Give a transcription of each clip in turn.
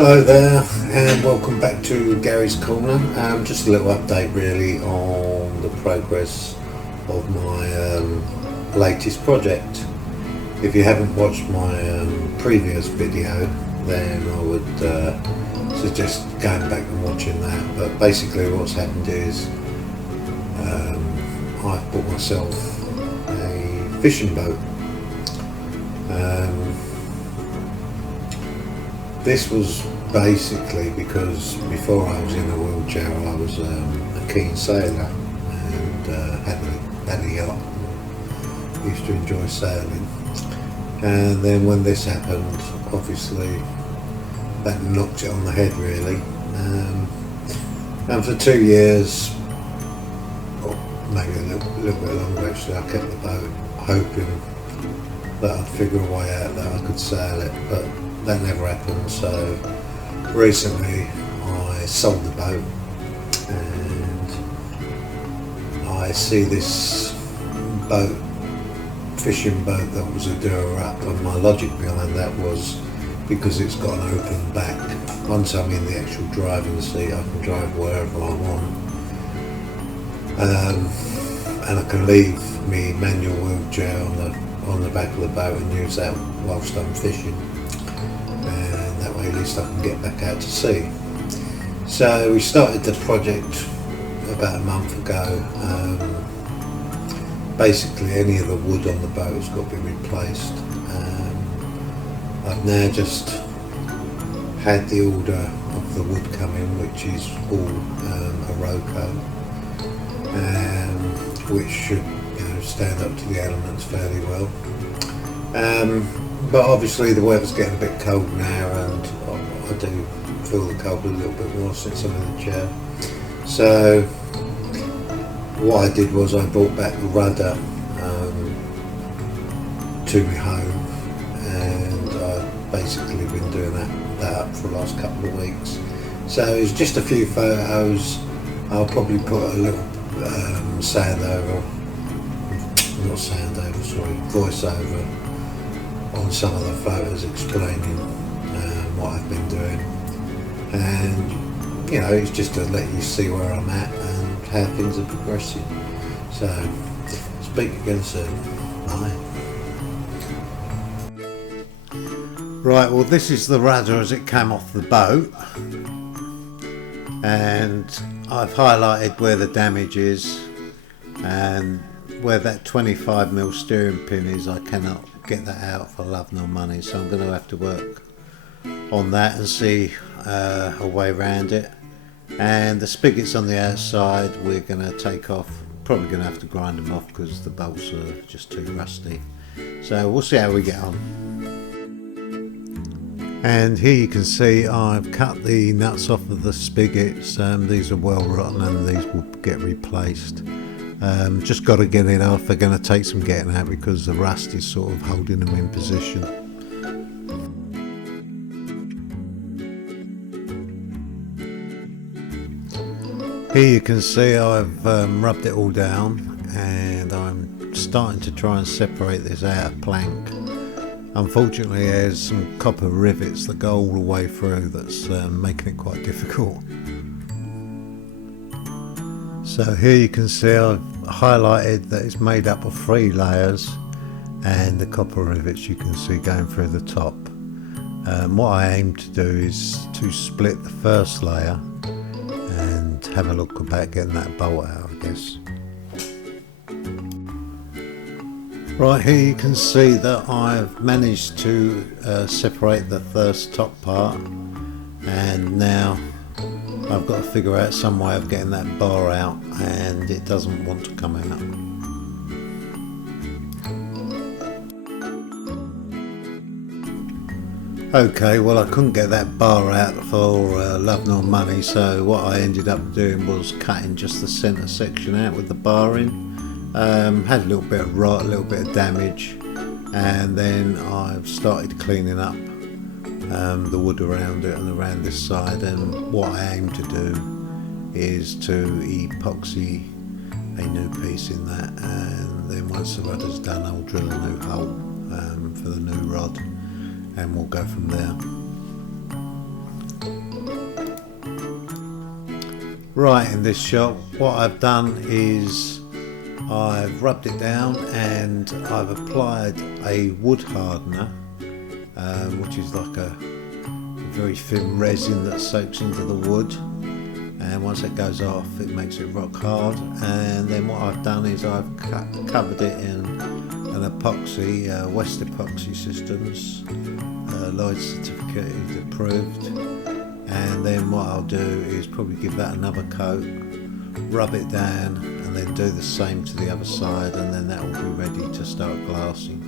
Hello there and welcome back to Gary's Corner. Just a little update really on the progress of my latest project. If you haven't watched my previous video, then I would suggest going back and watching that. But basically what's happened is I've bought myself a fishing boat. This was basically because before I was in a wheelchair I was a keen sailor and had a yacht. Used to enjoy sailing, and then when this happened, obviously that knocked it on the head really. And for 2 years, or maybe a little bit longer actually, I kept the boat hoping that I'd figure a way out that I could sail it, but that never happened. So recently I sold the boat and I see this boat, fishing boat, that was a doer up, and my logic behind that was because it's got an open back. Once I'm in the actual driving seat I can drive wherever I want, and I can leave me manual wheelchair on the back of the boat and use that whilst I'm fishing, and that way at least I can get back out to sea. So we started the project about a month ago. Basically any of the wood on the boat has got to be replaced. I've now just had the order of the wood come in, which is all Iroko, which should stand up to the elements fairly well. But obviously the weather's getting a bit cold now, and I do feel the cold a little bit more since I'm in the chair. So what I did was I brought back the rudder to my home, and I've basically been doing that up for the last couple of weeks. So it's just a few photos. I'll probably put a little voiceover on some of the photos explaining what I've been doing, and it's just to let you see where I'm at and how things are progressing. So speak again soon. Bye. Right, well this is the rudder as it came off the boat, and I've highlighted where the damage is, and where that 25mm steering pin is I cannot get that out for love nor money, so I'm going to have to work on that and see a way around it. And the spigots on the outside we're going to take off, probably going to have to grind them off because the bolts are just too rusty. So we'll see how we get on. And here you can see I've cut the nuts off of the spigots. These are well rotten and these will get replaced. Just got to get it off. They're going to take some getting out because the rust is sort of holding them in position. Here you can see I've rubbed it all down, and I'm starting to try and separate this out of plank. Unfortunately there's some copper rivets that go all the way through that's making it quite difficult. So here you can see I've highlighted that it's made up of 3 layers, and the copper rivets you can see going through the top. What I aim to do is to split the first layer and have a look about getting that bolt out, I guess. Right, here you can see that I've managed to separate the first top part, and now I've got to figure out some way of getting that bar out, and it doesn't want to come out. Okay, well I couldn't get that bar out for love nor money, so what I ended up doing was cutting just the centre section out with the bar in. Had a little bit of rot, a little bit of damage, and then I've started cleaning up the wood around it and around this side, and what I aim to do is to epoxy a new piece in that, and then once the rudder's done I'll drill a new hole for the new rod, and we'll go from there. Right, in this shot what I've done is I've rubbed it down and I've applied a wood hardener, which is like a very thin resin that soaks into the wood, and once it goes off it makes it rock hard. And then what I've done is I've covered it in an epoxy, West Epoxy Systems, Lloyd's certificate is approved. And then what I'll do is probably give that another coat, rub it down, and then do the same to the other side, and then that will be ready to start glassing.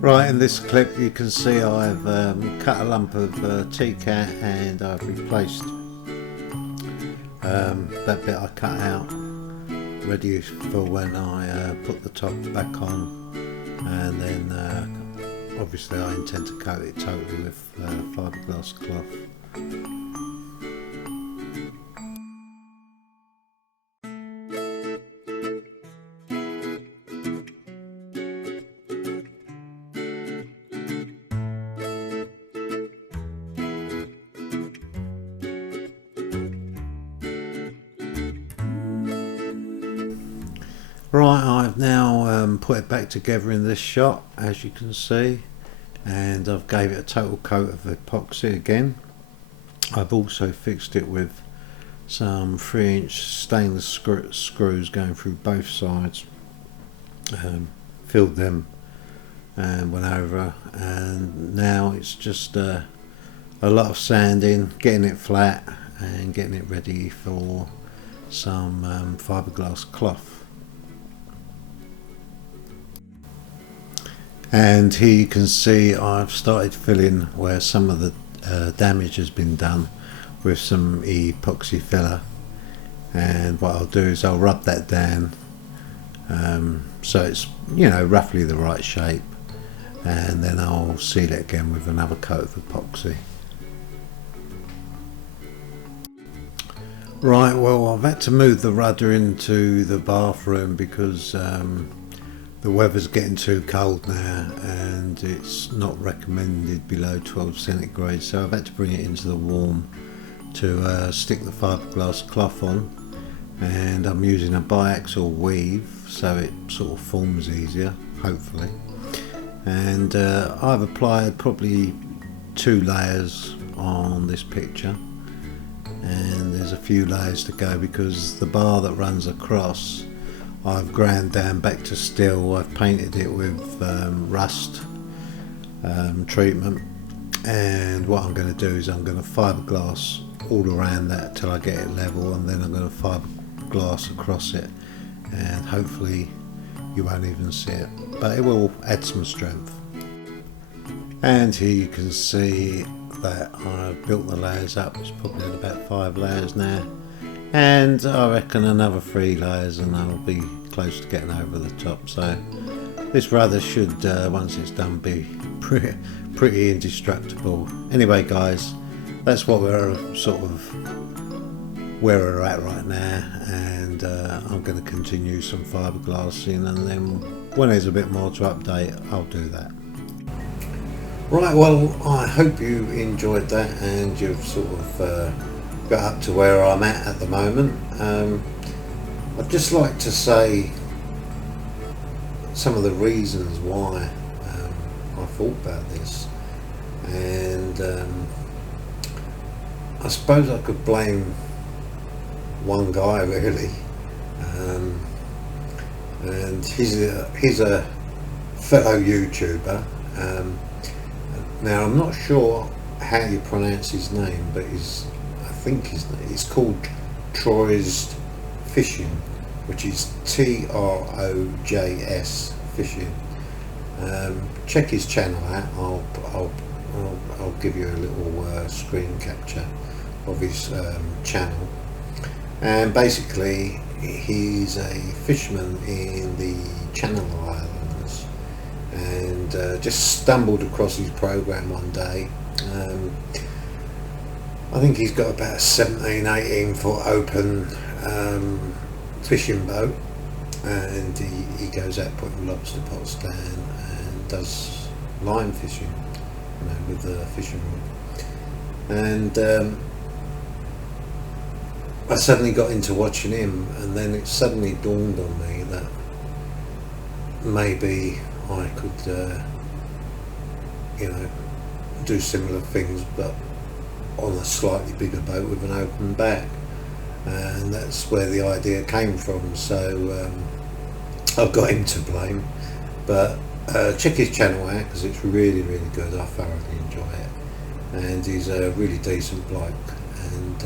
Right, in this clip you can see I've cut a lump of TCAT and I've replaced that bit I cut out, ready for when I put the top back on. And then obviously I intend to coat it totally with fiberglass cloth. Right, I've now put it back together in this shot, as you can see, and I've gave it a total coat of epoxy again. I've also fixed it with some 3-inch stainless screws going through both sides, filled them and went over, and now it's just a lot of sanding, getting it flat and getting it ready for some fiberglass cloth. And here you can see I've started filling where some of the damage has been done with some epoxy filler, and what I'll do is I'll rub that down so it's, you know, roughly the right shape, and then I'll seal it again with another coat of epoxy. Right, well, I've had to move the rudder into the bathroom because the weather's getting too cold now and it's not recommended below 12 centigrade, so I've had to bring it into the warm to stick the fiberglass cloth on, and I'm using a biaxial weave so it sort of forms easier, hopefully. And I've applied probably 2 layers on this picture, and there's a few layers to go because the bar that runs across I've ground down back to steel. I've painted it with rust treatment, and what I'm going to do is I'm going to fiberglass all around that till I get it level, and then I'm going to fiberglass across it, and hopefully you won't even see it, but it will add some strength. And here you can see that I've built the layers up. It's probably at about 5 layers now, and I reckon another 3 layers and I'll be close to getting over the top. So this rudder should, once it's done, be pretty indestructible. Anyway guys, that's what we're sort of where we're at right now, and I'm going to continue some fiberglassing, and then when there's a bit more to update I'll do that. Right, well, I hope you enjoyed that and you've sort of got up to where I'm at the moment. I'd just like to say some of the reasons why I thought about this, and I suppose I could blame one guy really, and he's a fellow YouTuber. Now I'm not sure how you pronounce his name, but I think it's called Troy's Fishing, which is TROJS Fishing. Check his channel out. I'll give you a little screen capture of his channel. And basically he's a fisherman in the Channel Islands, and just stumbled across his program one day. I think he's got about a 17-18 foot open fishing boat, and he goes out putting lobster pots down and does line fishing, you know, with the fishing rod. and I suddenly got into watching him, and then it suddenly dawned on me that maybe I could do similar things, but on a slightly bigger boat with an open back, and that's where the idea came from. So I've got him to blame, but check his channel out because it's really good. I thoroughly enjoy it, and he's a really decent bloke, and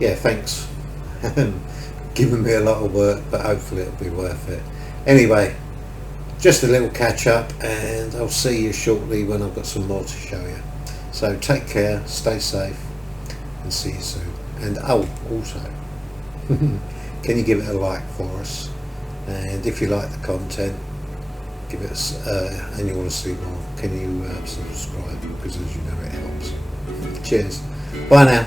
yeah, thanks. Giving me a lot of work, but hopefully it'll be worth it. Anyway, just a little catch up, and I'll see you shortly when I've got some more to show you. So take care, stay safe, and see you soon. And oh, also, can you give it a like for us? And if you like the content, give it and you want to see more, can you subscribe? Because as you know, it helps. Cheers. Bye now.